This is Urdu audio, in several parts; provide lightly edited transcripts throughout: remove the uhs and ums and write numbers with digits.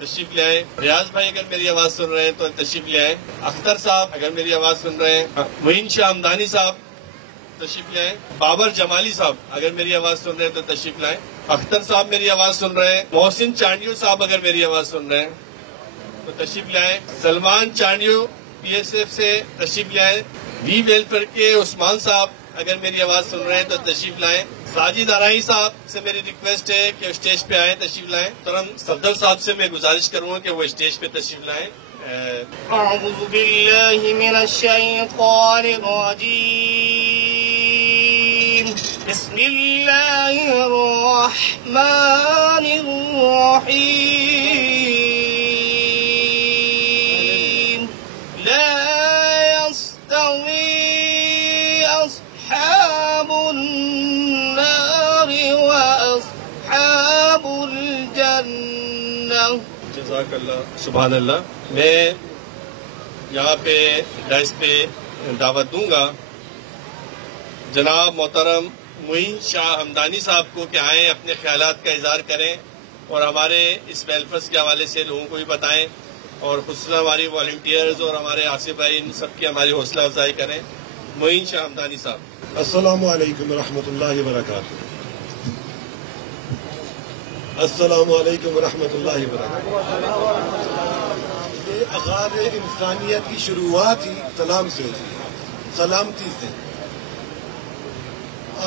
تشریف لے آئیں. ریاض بھائی اگر میری آواز سن رہے ہیں تو تشریف لے آئیں. اختر صاحب اگر میری آواز سن رہے ہیں. معین شاہ ہمدانی صاحب تشریف لے آئیں. بابر جمالی صاحب اگر میری آواز سن رہے ہیں تو تشریف لائیں. اختر صاحب میری آواز سن رہے ہیں. محسن چانڈیو صاحب اگر میری آواز سن رہے ہیں تو تشریف لائیں. Salman Chandio P S F سے تشریف لائیں. وی ویلفیئر کے عثمان صاحب اگر میری آواز سن رہے ہیں تو تشریف لائیں. ساجد آرائی صاحب سے میری ریکویسٹ ہے کہ اسٹیج پہ آئیں, تشریف لائیں. ترم صفدر صاحب سے میں گزارش کروں گا کہ وہ اسٹیج پہ تشریف لائیں. اعوذ باللہ من الشیطان الرجیم. بسم اللہ الرحمن الرحیم. لا يستوي اصحاب النار واصحاب الجنہ. جزاک اللہ. سبحان اللہ. میں یہاں پہ ڈائس پہ دعوت دوں گا جناب محترم معین شاہ ہمدانی صاحب کو کہ آئیں, اپنے خیالات کا اظہار کریں اور ہمارے اس ویلفیئر کے حوالے سے لوگوں کو بھی بتائیں, اور خصوصاً ہماری والنٹیئرز اور ہمارے آصف بھائی ان سب کی ہماری حوصلہ افزائی کریں. معین شاہ ہمدانی صاحب. السلام علیکم ورحمۃ اللہ وبرکاتہ. السلام علیکم ورحمۃ اللہ وبرکاتہ. یہ آغاز انسانیت کی شروعات ہی سلام سے ہوتی ہے, سلامتی سے.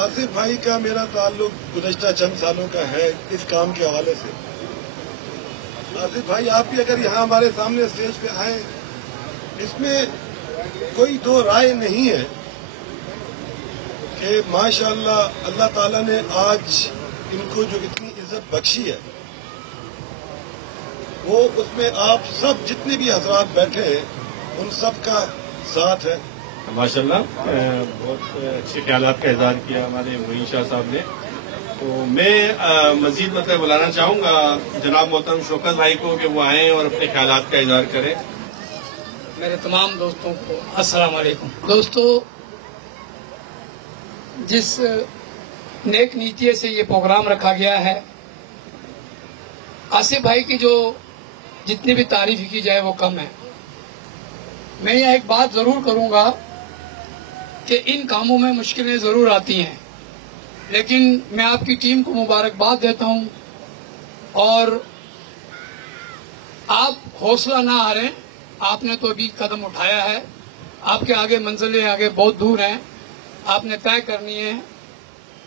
آصف بھائی کا میرا تعلق گزشتہ چند سالوں کا ہے اس کام کے حوالے سے. آصف بھائی آپ بھی اگر یہاں ہمارے سامنے اسٹیج پہ آئے, اس میں کوئی دو رائے نہیں ہے کہ ماشاءاللہ اللہ تعالیٰ نے آج ان کو جو اتنی عزت بخشی ہے وہ اس میں آپ سب جتنے بھی حضرات بیٹھے ہیں ان سب کا ساتھ ہے. ماشاءاللہ بہت اچھے خیالات کا اظہار کیا ہمارے معین شاہ صاحب نے. تو میں مزید بلانا چاہوں گا جناب محترم شوکت بھائی کو کہ وہ آئیں اور اپنے خیالات کا اظہار کریں. میرے تمام دوستوں کو السلام علیکم. دوستو, جس نیک نیتی سے یہ پروگرام رکھا گیا ہے, آصف بھائی کی جو جتنی بھی تعریف کی جائے وہ کم ہے. میں یہ ایک بات ضرور کروں گا کہ ان کاموں میں مشکلیں ضرور آتی ہیں, لیکن میں آپ کی ٹیم کو مبارکباد دیتا ہوں اور آپ حوصلہ نہ ہاریں. آپ نے تو ابھی قدم اٹھایا ہے, آپ کے آگے منزلیں آگے بہت دور ہیں, آپ نے طے کرنی ہے.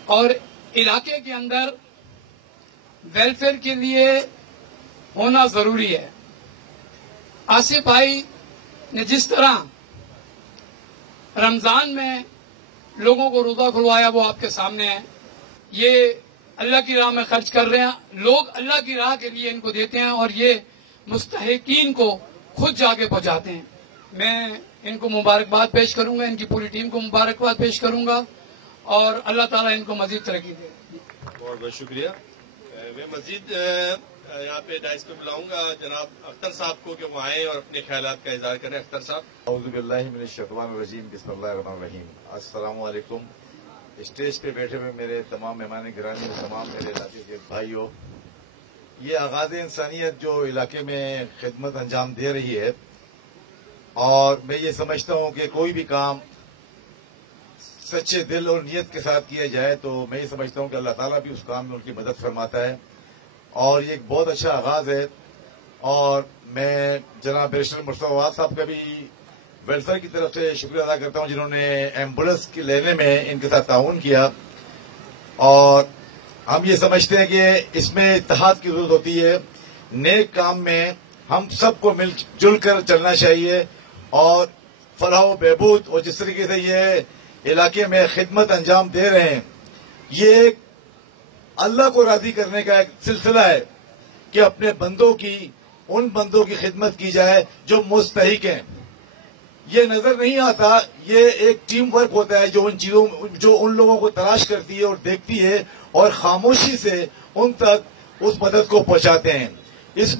اور علاقے کے اندر ویلفیئر کے لیے ہونا ضروری ہے. آصف بھائی نے جس طرح رمضان میں لوگوں کو روزہ کھلوایا وہ آپ کے سامنے ہے. یہ اللہ کی راہ میں خرچ کر رہے ہیں, لوگ اللہ کی راہ کے لیے ان کو دیتے ہیں اور یہ مستحقین کو خود جا کے پہنچاتے ہیں. میں ان کو مبارکباد پیش کروں گا, ان کی پوری ٹیم کو مبارکباد پیش کروں گا اور اللہ تعالیٰ ان کو مزید ترقی دے. بہت بہت شکریہ. میں مزید یہاں پہ ڈائس پہ بلاؤں گا جناب اختر صاحب کو کہ وہ آئیں اور اپنے خیالات کا اظہار کریں. اختر صاحب. اعوذ باللہ من الشیطان الرجیم. بسم اللہ الرحمن الرحیم. السلام علیکم. اسٹیج پہ بیٹھے ہوئے میرے تمام مہمان گرامی, تمام میرے علاقے کے بھائیوں, یہ آغاز انسانیت جو علاقے میں خدمت انجام دے رہی ہے, اور میں یہ سمجھتا ہوں کہ کوئی بھی کام سچے دل اور نیت کے ساتھ کیا جائے تو میں یہ سمجھتا ہوں کہ اللہ تعالیٰ بھی اس کام میں ان کی مدد فرماتا ہے, اور یہ ایک بہت اچھا آغاز ہے. اور میں جناب بیرسٹر مرتضی عواد صاحب کا بھی ویلفیئر کی طرف سے شکریہ ادا کرتا ہوں جنہوں نے ایمبولینس لینے میں ان کے ساتھ تعاون کیا. اور ہم یہ سمجھتے ہیں کہ اس میں اتحاد کی ضرورت ہوتی ہے. نیک کام میں ہم سب کو مل جل کر چلنا چاہیے, اور فلاح و بہبود اور جس طریقے سے یہ علاقے میں خدمت انجام دے رہے ہیں, یہ ایک اللہ کو راضی کرنے کا ایک سلسلہ ہے کہ اپنے بندوں کی, ان بندوں کی خدمت کی جائے جو مستحق ہیں. یہ نظر نہیں آتا, یہ ایک ٹیم ورک ہوتا ہے جو ان چیزوں جو ان لوگوں کو تلاش کرتی ہے اور دیکھتی ہے اور خاموشی سے ان تک اس مدد کو پہنچاتے ہیں. اس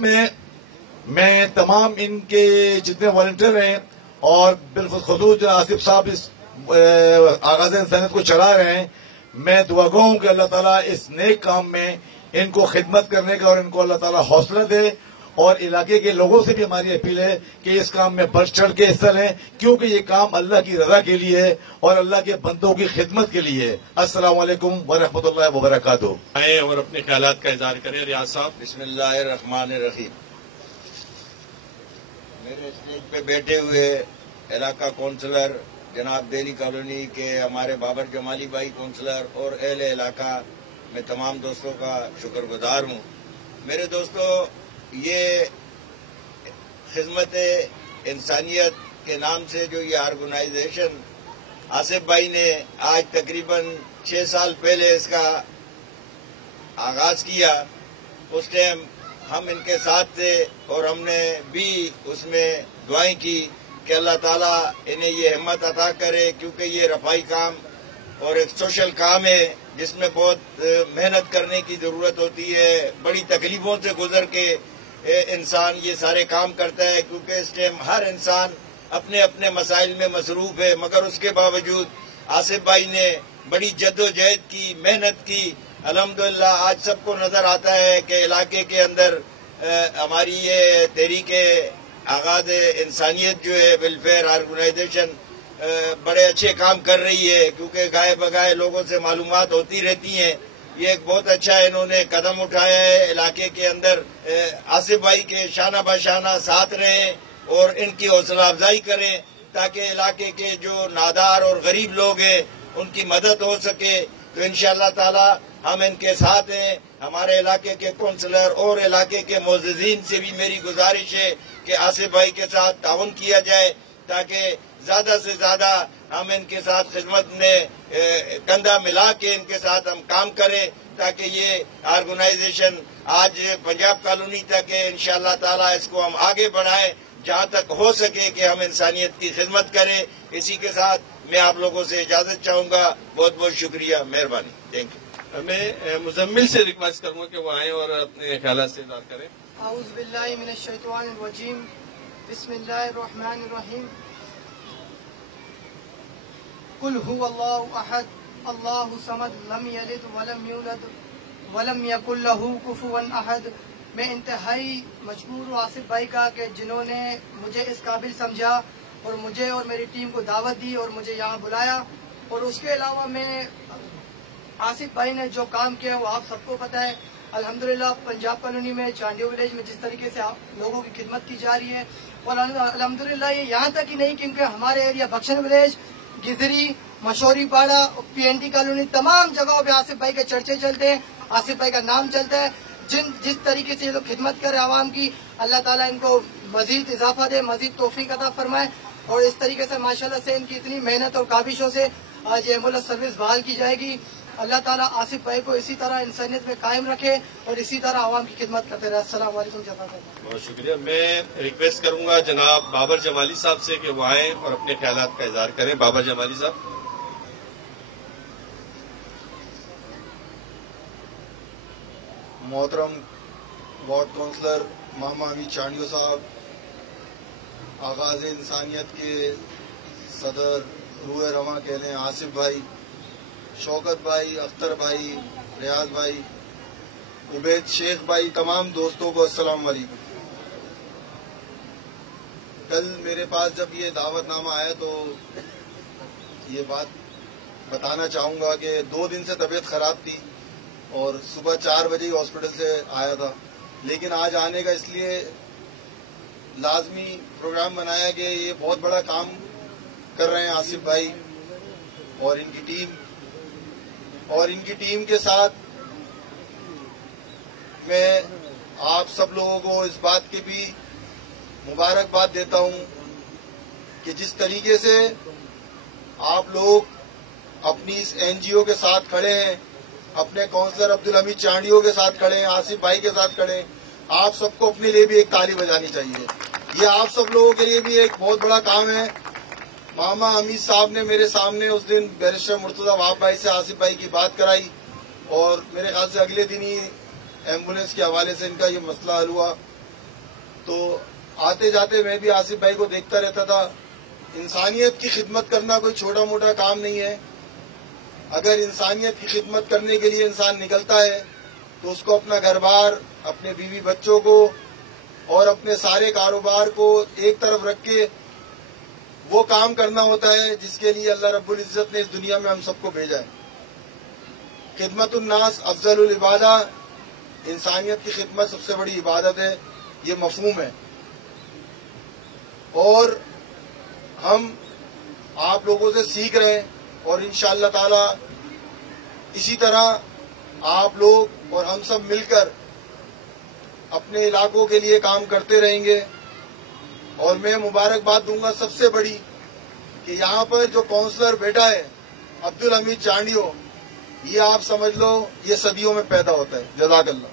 میں تمام ان کے جتنے والنٹیئر ہیں اور بالخصوص جو آصف صاحب اس آغاز انسانیت کو چلا رہے ہیں, میں دعا گو ہوں کہ اللہ تعالیٰ اس نیک کام میں ان کو خدمت کرنے کا اور ان کو اللہ تعالیٰ حوصلہ دے اور علاقے کے لوگوں سے بھی ہماری اپیل ہے کہ اس کام میں بڑھ چڑھ کے حصہ لیں، کیونکہ یہ کام اللہ کی رضا کے لیے ہے اور اللہ کے بندوں کی خدمت کے لیے ہے۔ السلام علیکم ورحمۃ اللہ وبرکاتہ۔ آئیں اور اپنے خیالات کا اظہار کریں۔ ریاض صاحب۔ بسم اللہ الرحمن الرحیم۔ میرے اسٹیج پہ بیٹھے ہوئے علاقہ کونسلر جناب دہلی کالونی کے ہمارے بابر جمالی بھائی کونسلر اور اہل علاقہ، میں تمام دوستوں کا شکر گزار ہوں۔ میرے دوستو، یہ خدمت انسانیت کے نام سے جو یہ آرگنائزیشن آصف بھائی نے آج تقریباً 6 سال پہلے اس کا آغاز کیا، اس ٹائم ہم ان کے ساتھ تھے اور ہم نے بھی اس میں دعائیں کی کہ اللہ تعالیٰ انہیں یہ ہمت عطا کرے، کیونکہ یہ رفائی کام اور ایک سوشل کام ہے جس میں بہت محنت کرنے کی ضرورت ہوتی ہے، بڑی تکلیفوں سے گزر کے انسان یہ سارے کام کرتا ہے، کیونکہ اس ٹائم ہر انسان اپنے اپنے مسائل میں مصروف ہے، مگر اس کے باوجود آصف بھائی نے بڑی جد و جہد کی، محنت کی۔ الحمدللہ آج سب کو نظر آتا ہے کہ علاقے کے اندر ہماری یہ تحریک آغاز انسانیت جو ہے ویلفیئر آرگنائزیشن بڑے اچھے کام کر رہی ہے، کیونکہ گائے بگائے لوگوں سے معلومات ہوتی رہتی ہیں۔ یہ ایک بہت اچھا انہوں نے قدم اٹھایا ہے، علاقے کے اندر آصف بھائی کے شانہ بشانہ ساتھ رہیں اور ان کی حوصلہ افزائی کریں تاکہ علاقے کے جو نادار اور غریب لوگ ہیں ان کی مدد ہو سکے۔ تو انشاءاللہ تعالی ہم ان کے ساتھ ہیں۔ ہمارے علاقے کے کونسلر اور علاقے کے معززین سے بھی میری گزارش ہے کہ آصف بھائی کے ساتھ تعاون کیا جائے تاکہ زیادہ سے زیادہ ہم ان کے ساتھ خدمت میں کندھا ملا کے ان کے ساتھ ہم کام کریں تاکہ یہ آرگنائزیشن آج پنجاب کالونی تک ہے۔ انشاءاللہ تعالی اس کو ہم آگے بڑھائیں جہاں تک ہو سکے کہ ہم انسانیت کی خدمت کریں۔ اسی کے ساتھ میں آپ لوگوں سے اجازت چاہوں گا۔ بہت بہت شکریہ، مہربانی، تھینک یو۔ میں مزمل سے ریکویسٹ کروں گا کہ وہ آئیں اور اپنے خیالات سے اظہار کریں۔ اعوذ باللہ من الشیطان الرجیم، بسم اللہ الرحمن الرحیم۔ قل هو اللہ احد اللہ الصمد لم یلد ولم یولد ولم یکن له کفوا احد۔ میں انتہائی مشکور ہوں آصف بھائی کا کہ جنہوں نے مجھے اس قابل سمجھا اور مجھے اور میری ٹیم کو دعوت دی اور مجھے یہاں بلایا۔ اور اس کے علاوہ میں آصف بھائی نے جو کام کیا وہ آپ سب کو پتہ ہے۔ الحمدللہ پنجاب کالونی میں چانڈیو ولیج میں جس طریقے سے لوگوں کی خدمت کی جا رہی ہے، اور الحمدللہ یہ یہاں تک ہی نہیں کیونکہ ہمارے ایریا بخشن ولیج، گزری، مشوری پاڑا، پی این ٹی کالونی، تمام جگہوں پہ آصف بھائی کے چرچے چلتے ہیں، آصف بھائی کا نام چلتا ہے۔ جس طریقے سے یہ لوگ خدمت کر رہے ہیں عوام کی، اللہ تعالیٰ ان کو مزید اضافہ دے، مزید توفیق عطا فرمائے، اور اس طریقے سے ماشاءاللہ سے ان کی اتنی محنت اور کاوشوں سے آج ایمبولینس سروس بحال کی جائے گی۔ اللہ تعالیٰ آصف بھائی کو اسی طرح انسانیت میں قائم رکھے اور اسی طرح عوام کی خدمت کرتے رہے۔ السلام علیکم جزاک اللہ۔ بہت شکریہ۔ میں ریکویسٹ کروں گا جناب بابر جمالی صاحب سے کہ وہ آئیں اور اپنے خیالات کا اظہار کریں۔ بابر جمالی صاحب۔ محترم وارڈ کونسلر ماما امی چانڈیو صاحب، آغاز انسانیت کے صدر روح رواں کہہ لیں آصف بھائی، شوکت بھائی، اختر بھائی، ریاض بھائی، عبید شیخ بھائی، تمام دوستوں کو السلام علیکم۔ کل میرے پاس جب یہ دعوت نامہ آیا تو یہ بات بتانا چاہوں گا کہ 2 دن سے طبیعت خراب تھی اور صبح 4 بجے ہی ہاسپٹل سے آیا تھا، لیکن آج آنے کا اس لیے لازمی پروگرام بنایا کہ یہ بہت بڑا کام کر رہے ہیں آصف بھائی اور ان کی ٹیم کے ساتھ میں آپ سب لوگوں کو اس بات کی بھی مبارکباد دیتا ہوں کہ جس طریقے سے آپ لوگ اپنی اس این جی او کے ساتھ کھڑے ہیں، اپنے کونسلر عبدالحمید چانڈیو کے ساتھ کھڑے ہیں، آصف بھائی کے ساتھ کھڑے ہیں، آپ سب کو اپنے لیے بھی ایک تالی بجانی چاہیے۔ یہ آپ سب لوگوں کے لیے بھی ایک بہت بڑا کام ہے۔ ماما حمید صاحب نے میرے سامنے اس دن بیرسٹر مرتضی وہاب بھائی سے آصف بھائی کی بات کرائی اور میرے خیال سے اگلے دن ہی ایمبولینس کے حوالے سے ان کا یہ مسئلہ حل ہوا۔ تو آتے جاتے میں بھی آصف بھائی کو دیکھتا رہتا تھا۔ انسانیت کی خدمت کرنا کوئی چھوٹا موٹا کام نہیں ہے۔ اگر انسانیت کی خدمت کرنے کے لیے انسان نکلتا ہے تو اس کو اپنا گھر بار، اپنے بیوی بچوں کو اور اپنے سارے کاروبار کو ایک طرف رکھ کے وہ کام کرنا ہوتا ہے جس کے لیے اللہ رب العزت نے اس دنیا میں ہم سب کو بھیجا ہے. خدمت الناس افضل العبادہ، انسانیت کی خدمت سب سے بڑی عبادت ہے، یہ مفہوم ہے. اور ہم آپ لوگوں سے سیکھ رہے ہیں اور انشاءاللہ تعالی اسی طرح آپ لوگ اور ہم سب مل کر اپنے علاقوں کے لیے کام کرتے رہیں گے. اور میں مبارکباد دوں گا سب سے بڑی کہ یہاں پر جو کونسلر بیٹا ہے عبدالحمید چانڈیو، یہ آپ سمجھ لو یہ صدیوں میں پیدا ہوتا ہے. جزاک اللہ.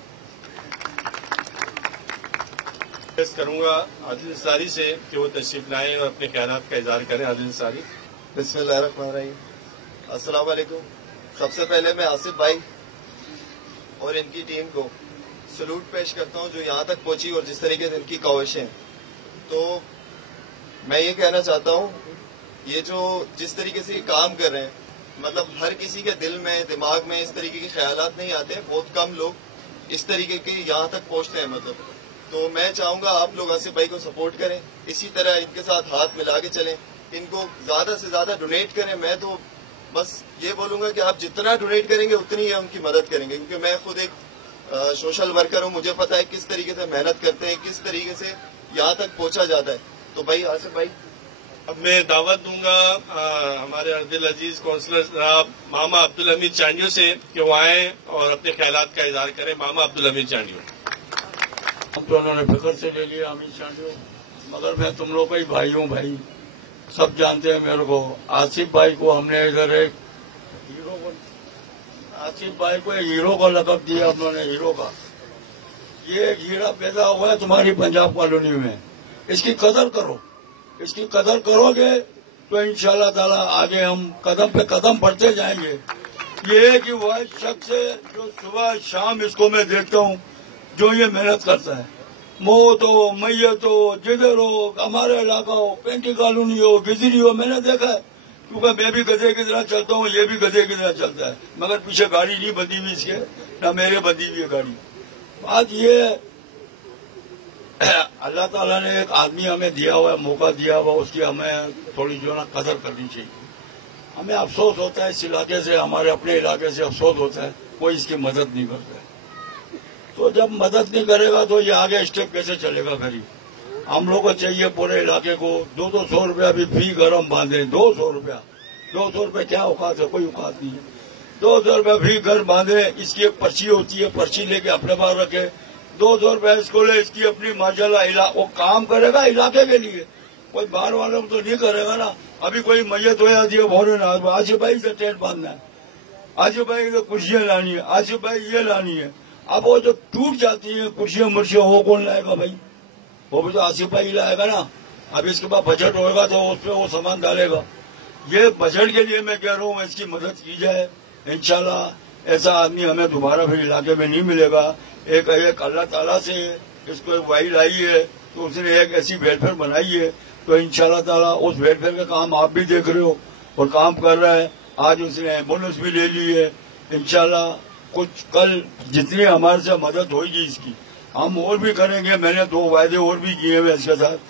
کروں گا عادل انصاری سے کہ وہ تشریف لائیں اور اپنے خیالات کا اظہار کریں. عادل انصاری. بسم اللہ الرحمن الرحیم. السلام علیکم. سب سے پہلے میں آصف بھائی اور ان کی ٹیم کو سلوٹ پیش کرتا ہوں جو یہاں تک پہنچی اور جس طریقے سے ان کی کاوشیں. تو میں یہ کہنا چاہتا ہوں یہ جو جس طریقے سے کام کر رہے ہیں مطلب ہر کسی کے دل میں دماغ میں اس طریقے کے خیالات نہیں آتے. بہت کم لوگ اس طریقے کے یہاں تک پہنچتے ہیں مطلب. تو میں چاہوں گا آپ لوگ آصف بھائی کو سپورٹ کریں، اسی طرح ان کے ساتھ ہاتھ ملا کے چلیں، ان کو زیادہ سے زیادہ ڈونیٹ کریں. میں تو بس یہ بولوں گا کہ آپ جتنا ڈونیٹ کریں گے اتنی ہی ہم کی مدد کریں گے، کیونکہ میں خود ایک سوشل ورکر ہوں. مجھے پتا ہے کس طریقے سے محنت کرتے ہیں، کس طریقے سے یہاں تک پہنچا جاتا ہے. تو بھائی آصف بھائی. اب میں دعوت دوں گا ہمارے عبد العزیز کونسلر جناب ماما عبدالحمید چانڈیو سے کہ وہ آئیں اور اپنے خیالات کا اظہار کریں. ماما عبدالحمید چانڈیو. ہم تو انہوں نے فکر سے لے لیا حمید چانڈیو، مگر میں تم لوگ کا ہی بھائی ہوں. بھائی سب جانتے ہیں میرے کو. آصف بھائی کو ہم نے ادھر ایک ہیرو کو آصف بھائی کو ایک ہیرو کا لقب دیا انہوں نے. ہیرو کا یہ ایک ہیرا پیدا ہوا ہے تمہاری پنجاب کالونی میں. اس کی قدر کرو، اس کی قدر کرو گے تو انشاءاللہ تعالی آگے ہم قدم پہ قدم بڑھتے جائیں گے. یہ ہے کہ وہ شخص ہے جو صبح شام اس کو میں دیکھتا ہوں جو یہ محنت کرتا ہے. موت ہو میت ہو جدھر ہو، ہمارا علاقہ ہو، پینٹی کالونی ہو، گزری ہو، میں نے دیکھا ہے. کیونکہ میں بھی گدھے کی طرح چلتا ہوں، یہ بھی گدھے کی طرح چلتا ہے، مگر پیچھے گاڑی نہیں بندی ہوئی اس کے، نہ میرے بندی ہوئی ہے گاڑی. بات یہ ہے اللہ تعالیٰ نے ایک آدمی ہمیں دیا ہوا ہے، موقع دیا ہوا، اس کی ہمیں تھوڑی جو نا قدر کرنی چاہیے. ہمیں افسوس ہوتا ہے اس علاقے سے، ہمارے اپنے علاقے سے افسوس ہوتا ہے کوئی اس کی مدد نہیں کرتا ہے. تو جب مدد نہیں کرے گا تو یہ آگے اسٹیپ کیسے چلے گا؟ غریب ہم لوگ کو چاہیے پورے علاقے کو 200 روپیہ بھی فی گرم باندھے. 200 روپیہ کیا اوقات ہے؟ کوئی اوقات نہیں ہے. 200 روپیہ فی گھر باندھے. اس کی ایک پرچی ہوتی ہے، پرچی لے کے اپنے پاس رکھے. 200 روپیہ اس کو لے، اس کی اپنی ماشاءاللہ وہ کام کرے گا علاقے کے لیے. کوئی باہر والوں تو نہیں کرے گا نا. ابھی کوئی میت ہو جاتی ہے فوراً آصف بھائی سے ٹینٹ باندھنا ہے، آصف بھائی سے کرسیاں لانی ہے، آصف بھائی یہ لانی ہے. اب وہ جو ٹوٹ جاتی ہیں کرسیاں مرسیاں وہ کون لائے گا بھائی؟ وہ بھی تو آصف بھائی لائے گا نا. اب اس کے بعد بجٹ ہوئے گا تو اس پہ وہ سامان ڈالے گا. یہ بجٹ کے لیے میں کہہ رہا ہوں اس کی مدد کی جائے. انشاءاللہ ایسا آدمی ہمیں دوبارہ پھر علاقے میں نہیں ملے گا. ایک اللہ تعالیٰ سے اس کو ایک وحی لائی ہے تو اس نے ایک ایسی ویلفیئر بنائی ہے. تو انشاءاللہ تعالیٰ اس ویلفیئر کا کام آپ بھی دیکھ رہے ہو اور کام کر رہا ہے. آج اس نے ایمبولینس بھی لے لی ہے. انشاءاللہ کچھ کل جتنی ہمارے سے مدد ہوئے گی اس کی ہم اور بھی کریں گے. میں نے 2 وعدے اور بھی کیے ہوئے اس کے ساتھ،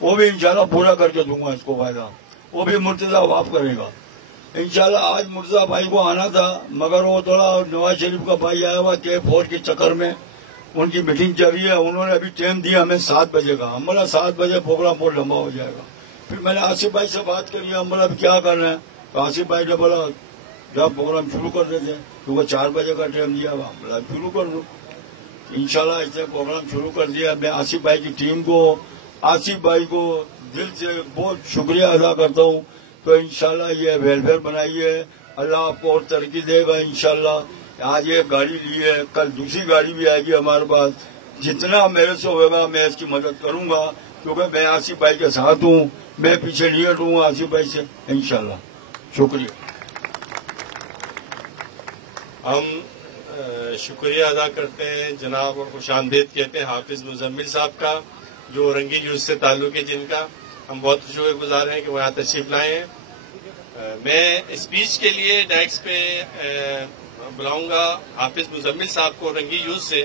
وہ بھی انشاءاللہ پورا کر کے دوں گا اس کو وعدہ. وہ بھی مرتضیٰ واپ کرے گا انشاءاللہ. آج مرتضیٰ بھائی کو آنا تھا مگر وہ تھوڑا نواز شریف کا بھائی آیا ہوا کہ فوج کے چکر میں ان کی میٹنگ چل رہی ہے. انہوں نے ابھی ٹائم دیا ہمیں 7 بجے کا. ہم بولا 7 بجے پروگرام بہت لمبا ہو جائے گا. پھر میں نے آصف بھائی سے بات کری. ہم بولا اب کیا کرنا ہے؟ تو آصف بھائی نے بولا جب پروگرام شروع کر دیتے کیونکہ 4 بجے کا ٹائم دیا. ہم بولا شروع کر دوں. انشاءاللہ اس نے پروگرام شروع کر دیا. میں آصف بھائی کی ٹیم کو، آصف بھائی کو دل سے بہت شکریہ ادا کرتا ہوں. تو انشاءاللہ یہ ویلفیئر بنائی ہے، اللہ آپ کو اور ترقی دے گا انشاءاللہ. آج ایک گاڑی لی ہے، کل دوسری گاڑی بھی آئے گی ہمارے پاس. جتنا میرے سے ہوئے گا میں اس کی مدد کروں گا کیونکہ میں آصف بھائی کے ساتھ ہوں. میں پیچھے نہیں ہٹوں گا آصف بھائی سے انشاءاللہ. شکریہ. ہم شکریہ ادا کرتے ہیں جناب اور خوش آمدید کہتے ہیں حافظ مزمل صاحب کا جو رنگی جوش سے تعلق ہے، جن کا ہم بہت شکر گزار ہیں کہ وہ یہاں تشریف لائے ہیں. میں اسپیچ کے لیے ڈیسک پہ بلاؤں گا حافظ مزمل صاحب کو رنگی یوز سے،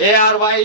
ARY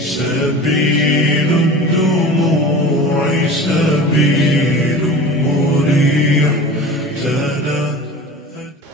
سبيل الدموع سبيل مريح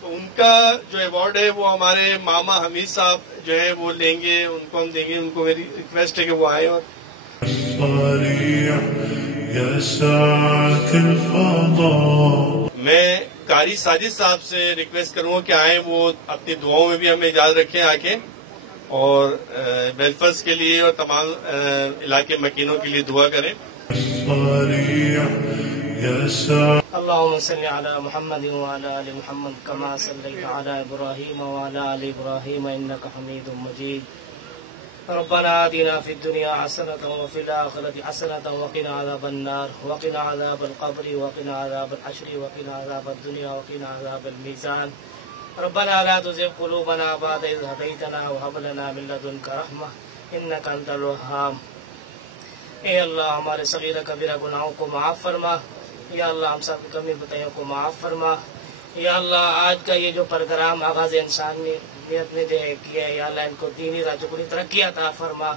تو ان کا جو ایوارڈ ہے وہ ہمارے ماما حمید صاحب جو ہے وہ لیں گے، ان کو ہم دیں گے. ان کو میری ریکویسٹ ہے کہ وہ آئیں. اور يا ساعة الفضاء میں قاری ساجد صاحب سے ریکویسٹ کروں گا کہ آئیں، وہ اپنی دعاؤں میں بھی ہمیں یاد رکھیں آ کے، اور ویلفرز کے لیے اور تمام علاقے مکینوں کے لیے دعا کریں. اللهم صل على محمد وعلى آل محمد كما صليت على إبراهيم وعلى آل إبراهيم إنك حميد مجيد. ربنا آتنا في الدنيا حسنة وفي الآخرة حسنة وقنا عذاب النار وقنا عذاب القبر وقنا عذاب الحشر وقنا عذاب الدنيا وقنا عذاب الميزان. ربنا لا تزغ قلوبنا بعد إذ هديتنا وهب لنا من لدنك رحمة إنك أنت الوهاب. اے اللہ ہمارے صغیرہ کبیرہ گناہوں کو معاف فرما. یا اللہ ہم سب کمی بتائیوں کو معاف فرما. یا اللہ آج کا یہ جو پروگرام آغاز انسانیت نے جو ہے کیا ہے، یا اللہ ان کو دینی راجکڑی ترقی عطا فرما.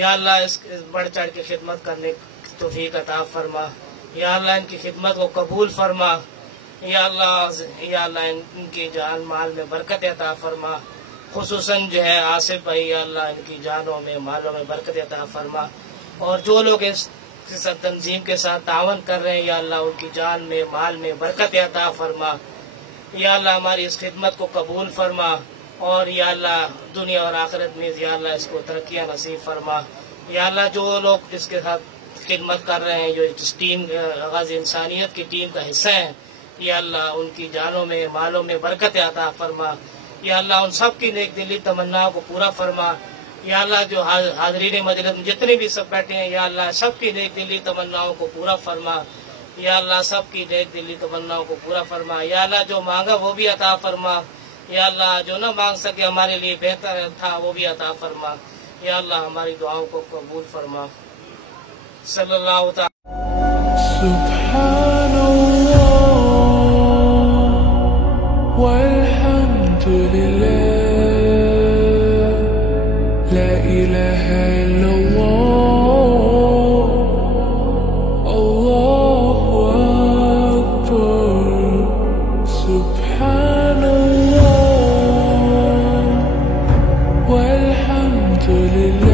یا اللہ اس بڑھ چڑھ کے خدمت کرنے کی توفیق عطا فرما. یا اللہ ان کی خدمت کو قبول فرما. یا اللہ ان کی جان مال میں برکت عطا فرما. خصوصاً جو ہے آصف بھائی، یا اللہ ان کی جانوں میں مالوں میں برکت عطا فرما. اور جو لوگ اس تنظیم کے ساتھ تعاون کر رہے ہیں، یا اللہ ان کی جان میں مال میں برکت عطا فرما. یا اللہ ہماری اس خدمت کو قبول فرما، اور یا اللہ دنیا اور آخرت میں یا اللہ اس کو ترقیاں نصیب فرما. یا اللہ جو لوگ اس کے ساتھ خدمت کر رہے ہیں، جو اس ٹیم آغاز انسانیت کی ٹیم کا حصہ ہیں، یا اللہ ان کی جانوں میں مالوں میں برکت عطا فرما. یا اللہ ان سب کی نیک دلی تمنا کو پورا فرما. یا اللہ جو حاضرین مجلس میں جتنے بھی سب بیٹھے ہیں، یا اللہ سب کی نیک دلی تمناؤں کو پورا فرما. یا اللہ سب کی نیک دلی تمناؤں کو پورا فرما. یا اللہ جو مانگا وہ بھی عطا فرما. یا اللہ جو نہ مانگ سکے ہمارے لیے بہتر تھا وہ بھی عطا فرما. یا اللہ ہماری دعاؤں کو قبول فرما. صلی اللہ تعالی. سبحان اللہ والحمد للہ لا إله إلا الله الله أكبر سبحان الله والحمد لله